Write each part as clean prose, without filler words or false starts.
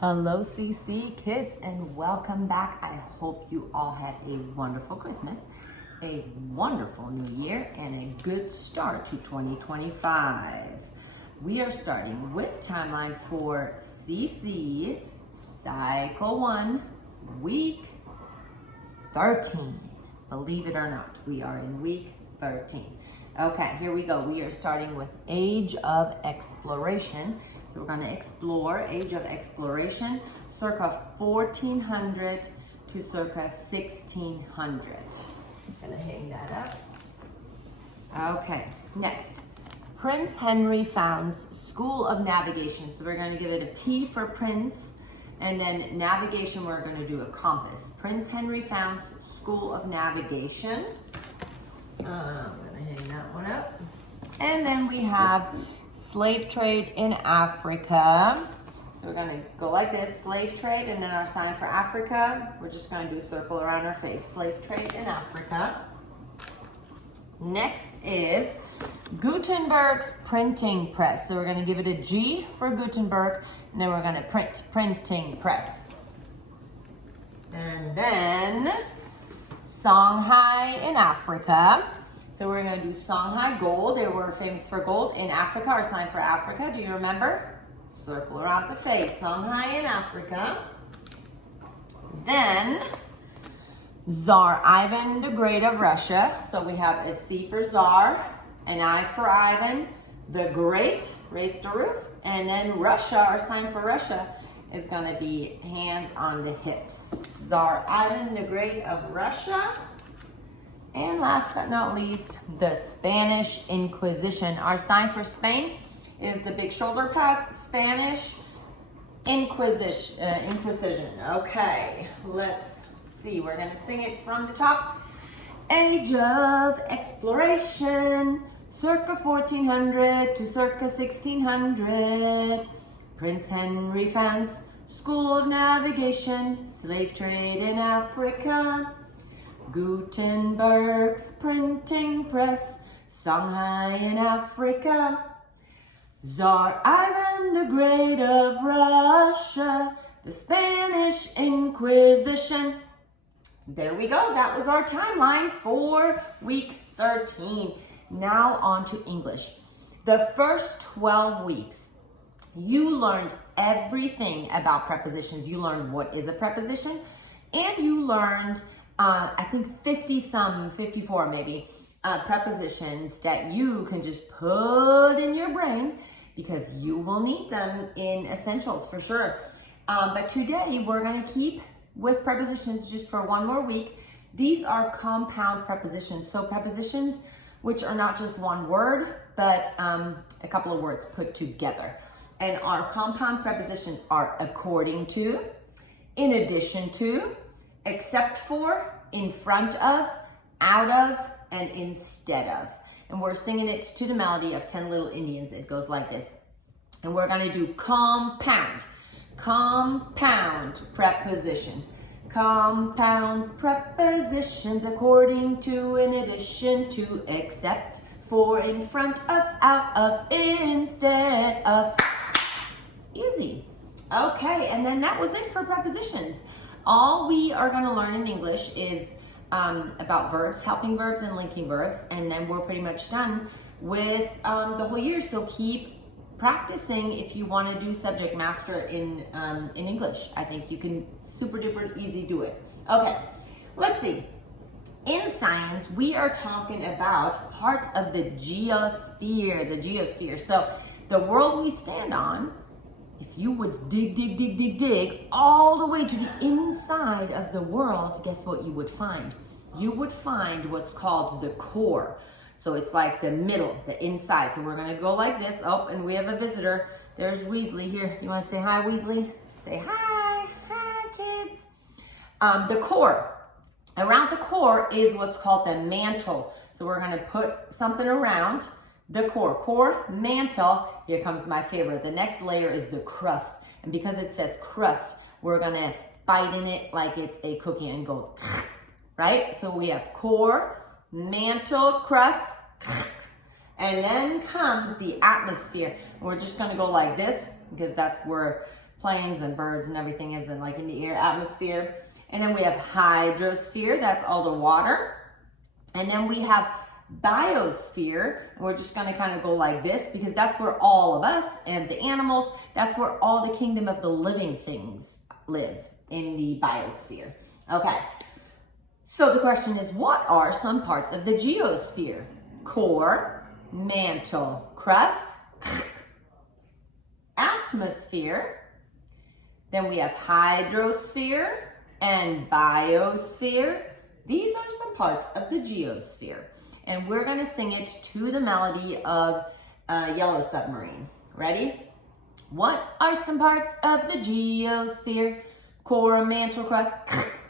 Hello CC kids and welcome back. I hope you all had a wonderful Christmas, a wonderful new year, and a good start to 2025. We are starting with timeline for CC Cycle 1, Week 13. Believe it or not, we are in Week 13. Okay, here we go. We are starting with Age of Exploration. So we're going to explore Age of Exploration, circa 1400 to circa 1600. I'm going to hang that up. Okay, next. Prince Henry founds School of Navigation. So we're going to give it a P for Prince, and then navigation we're going to do a compass. Prince Henry founds School of Navigation. I'm going to hang that one up. And then we have slave trade in Africa. So we're going to go like this, slave trade, and then our sign for Africa. We're just going to do a circle around our face. Slave trade in Africa. Next is Gutenberg's printing press. So we're going to give it a G for Gutenberg, and then we're going to print, printing press. And then Songhai in Africa. So we're going to do Songhai gold. They were famous for gold in Africa, our sign for Africa. Do you remember? Circle around the face. Songhai in Africa. Then Tsar Ivan the Great of Russia. So we have a C for Tsar, an I for Ivan, the Great, raise the roof, and then Russia, our sign for Russia, is going to be hands on the hips. Tsar Ivan the Great of Russia. And last but not least, the Spanish Inquisition. Our sign for Spain is the big shoulder pads, Spanish Inquisition. Okay, let's see. We're going to sing it from the top. Age of Exploration, circa 1400 to circa 1600. Prince Henry founds School of Navigation, slave trade in Africa. Gutenberg's printing press, Songhai in Africa. Tsar Ivan the Great of Russia, the Spanish Inquisition. There we go. That was our timeline for week 13. Now on to English. The first 12 weeks, you learned everything about prepositions. You learned what is a preposition, and you learned I think 54 maybe, prepositions that you can just put in your brain because you will need them in essentials for sure. But today we're going to keep with prepositions just for one more week. These are compound prepositions. So prepositions which are not just one word, but a couple of words put together. And our compound prepositions are according to, in addition to, except for, in front of, out of, and instead of. And we're singing it to the melody of 10 Little Indians. It goes like this. And we're going to do compound prepositions. Compound prepositions according to, in addition to, except for, in front of, out of, instead of. Easy. Okay, and then that was it for prepositions. All we are going to learn in English is about verbs, helping verbs, and linking verbs, and then we're pretty much done with the whole year. So keep practicing if you want to do subject master in English. I think you can super duper easy do it. Okay, let's see. In science, we are talking about parts of the geosphere. So the world we stand on. If you would dig all the way to the inside of the world, guess what you would find? You would find what's called the core. So it's like the middle, the inside. So we're going to go like this. Oh, and we have a visitor. There's Weasley here. You want to say hi, Weasley? Say hi. Hi, kids. The core. Around the core is what's called the mantle. So we're going to put something around the core, mantle. Here comes my favorite. The next layer is the crust. And because it says crust, we're gonna bite in it like it's a cookie and go, right? So we have core, mantle, crust, and then comes the atmosphere. We're just gonna go like this because that's where planes and birds and everything is in like in the air atmosphere. And then we have hydrosphere, that's all the water. And then we have biosphere, and we're just gonna kind of go like this because that's where all of us and the animals, that's where all the kingdom of the living things live, in the biosphere. Okay, so the question is, what are some parts of the geosphere? Core, mantle, crust, atmosphere. Then we have hydrosphere and biosphere. These are some parts of the geosphere. And we're gonna sing it to the melody of Yellow Submarine. Ready? What are some parts of the geosphere? Core, mantle, crust,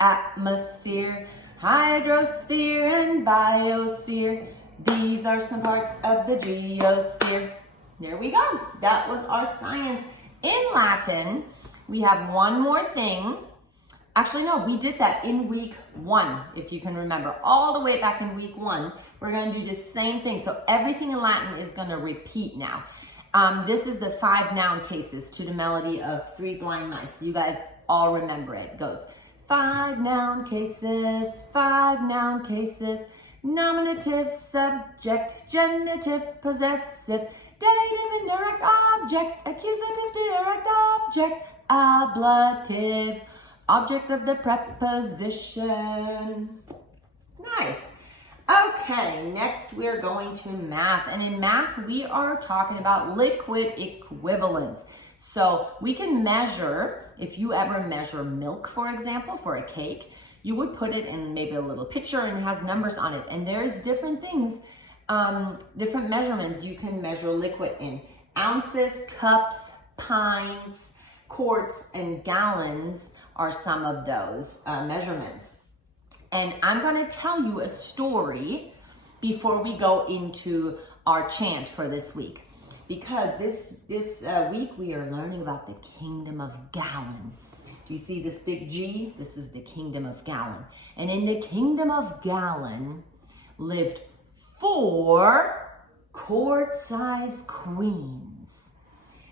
atmosphere, hydrosphere, and biosphere. These are some parts of the geosphere. There we go. That was our science. In Latin, we have one more thing. Actually, no, we did that in week 1, if you can remember. All the way back in week 1, we're going to do the same thing. So everything in Latin is going to repeat now. This is the 5 noun cases to the melody of Three Blind Mice. You guys all remember it. It goes 5 noun cases, 5 noun cases, nominative, subject, genitive, possessive, dative, indirect object, accusative, direct object, ablative, object of the preposition. Nice. Okay, next we're going to math. And in math, we are talking about liquid equivalents. So we can measure, if you ever measure milk, for example, for a cake, you would put it in maybe a little pitcher and it has numbers on it. And there's different things, different measurements you can measure liquid in. Ounces, cups, pints, quarts, and gallons are some of those measurements. And I'm going to tell you a story before we go into our chant for this week. Because this week we are learning about the kingdom of gallon. Do you see this big G? This is the kingdom of gallon. And in the kingdom of gallon lived 4 court-sized queens.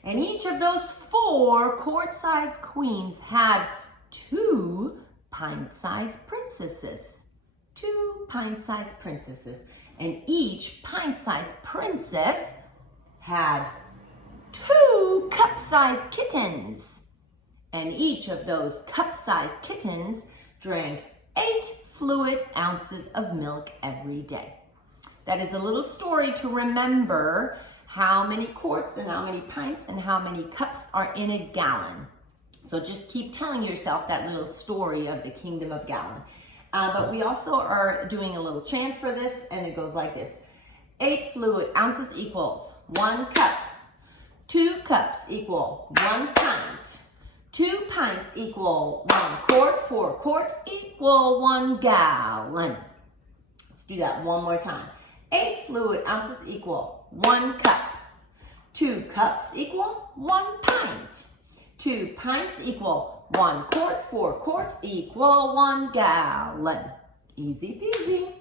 And each of those 4 court-sized queens had 2 pint-sized princesses. 2 pint-sized princesses. And each pint-sized princess had 2 cup-sized kittens. And each of those cup-sized kittens drank 8 fluid ounces of milk every day. That is a little story to remember how many quarts and how many pints and how many cups are in a gallon. So just keep telling yourself that little story of the kingdom of gallon. But we also are doing a little chant for this, and it goes like this. 8 fluid ounces equals 1 cup. 2 cups equal 1 pint. 2 pints equal 1 quart. 4 quarts equal 1 gallon. Let's do that one more time. 8 fluid ounces equal 1 cup. 2 cups equal 1 pint. 2 pints equal 1 quart. 4 quarts equal 1 gallon. Easy peasy.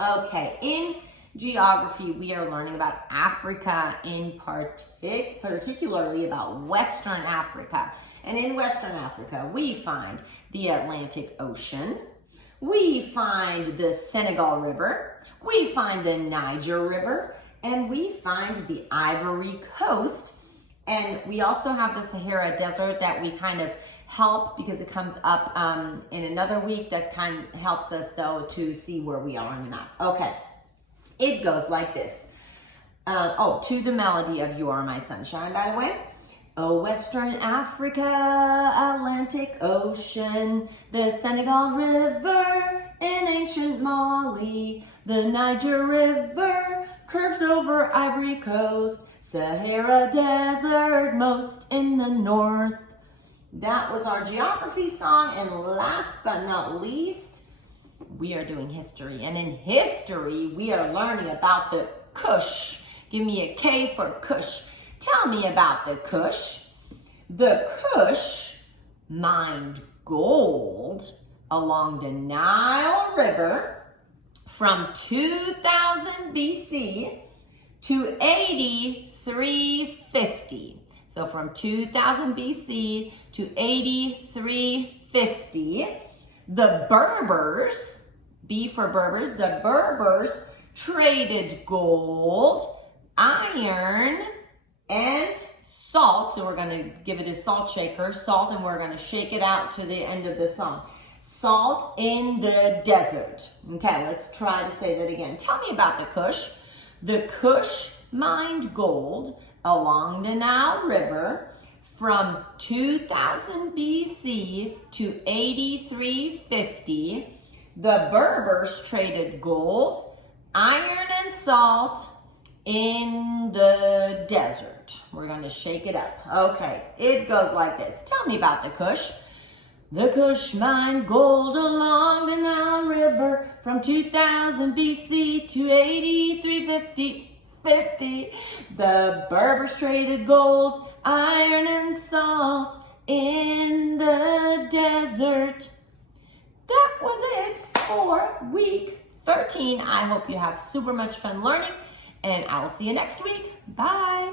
Okay, in geography, we are learning about Africa, particularly about Western Africa. And in Western Africa, we find the Atlantic Ocean. We find the Senegal River. We find the Niger River. And we find the Ivory Coast. And we also have the Sahara Desert that we kind of help because it comes up in another week that kind of helps us, though, to see where we are on the map. Okay, it goes like this. To the melody of You Are My Sunshine, by the way. Oh, Western Africa, Atlantic Ocean, the Senegal River in ancient Mali, the Niger River curves over Ivory Coast, Sahara Desert most in the north. That was our geography song, and last but not least, we are doing history. And in history, we are learning about the Kush. Give me a K for Kush. Tell me about the Kush. The Kush mined gold along the Nile River from 2000 BC to 8350. So So from 2000 BC to 8350, the Berbers, B for Berbers, the Berbers traded gold, iron, and salt. So we're going to give it a salt shaker, salt, and we're going to shake it out to the end of the song. Salt in the desert. Okay, let's try to say that again. Tell me about the Kush. The Kush mined gold along the Nile River from 2000 BC to 8350. The Berbers traded gold, iron, and salt in the desert. We're going to shake it up. Okay, it goes like this. Tell me about the Kush. The Kush mined gold along the Nile River from 2000 BC to 8350. The Berbers traded gold, iron, and salt in the desert. That was it for week 13. I hope you have super much fun learning, and I will see you next week. Bye.